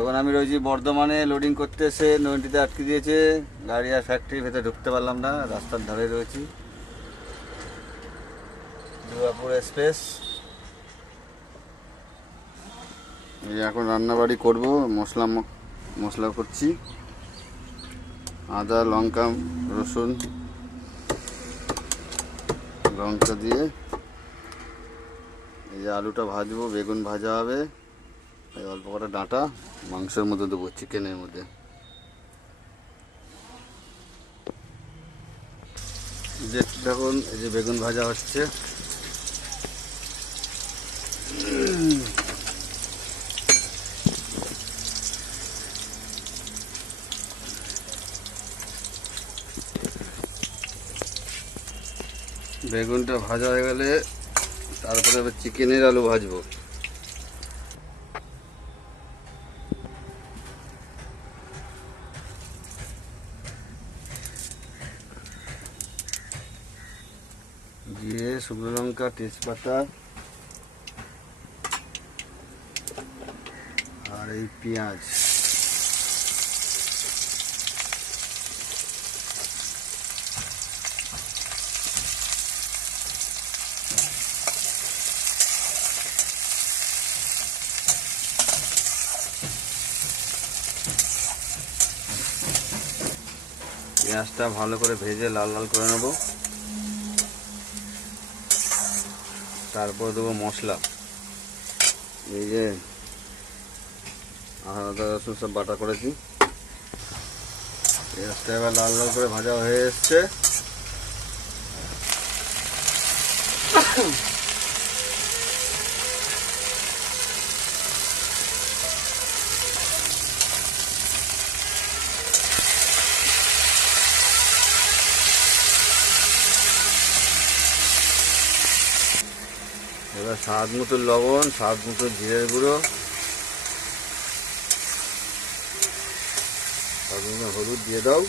এখন আমি রয়েছি বর্ধমানে, লোডিং করতে এসে নদীতে আটকে দিয়েছে গাড়ি, আর ফ্যাক্টরির ভেতরে ঢুকতে পারলাম না, রাস্তার ধারে রয়েছি। দুর্গাপুর এক্সপ্রেস। এই এখন রান্নাবাড়ি করব, মশলা করছি, আদা লঙ্কা রসুন লঙ্কা দিয়ে। এই যে আলুটা ভাজবো, বেগুন ভাজা হবে, এই অল্প কটা ডাঁটা মাংসের মধ্যে দেবো, চিকেনের মধ্যে। দেখুন এই যে বেগুন ভাজা হচ্ছে। বেগুনটা ভাজা হয়ে গেলে তারপরে আবার চিকেনের আলু ভাজবো। দিয়ে শুকনো লঙ্কা, তেজপাতা আর এই পেঁয়াজ। পেঁয়াজটা ভালো করে ভেজে লাল লাল করে নেব, তারপর দেবো মশলা। এই যে আদা রসুন সব বাটা করেছি। পেঁয়াজটা এবার লাল লাল করে ভাজা হয়ে এসছে। এবার স্বাদ মতো লবণ, স্বাদ মতো জিরের গুঁড়ো, স্বাদ মতো হলুদ দিয়ে দাও।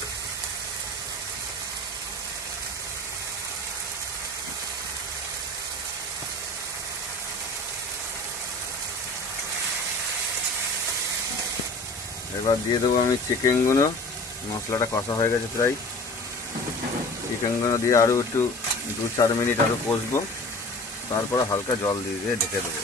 এবার দিয়ে দেবো আমি চিকেনগুলো। মশলাটা কষা হয়ে গেছে প্রায়। চিকেনগুলো দিয়ে আরও একটু 2-4 মিনিট আরও কষবো, তারপরে হালকা জল দিয়ে ঢেকে দেবো।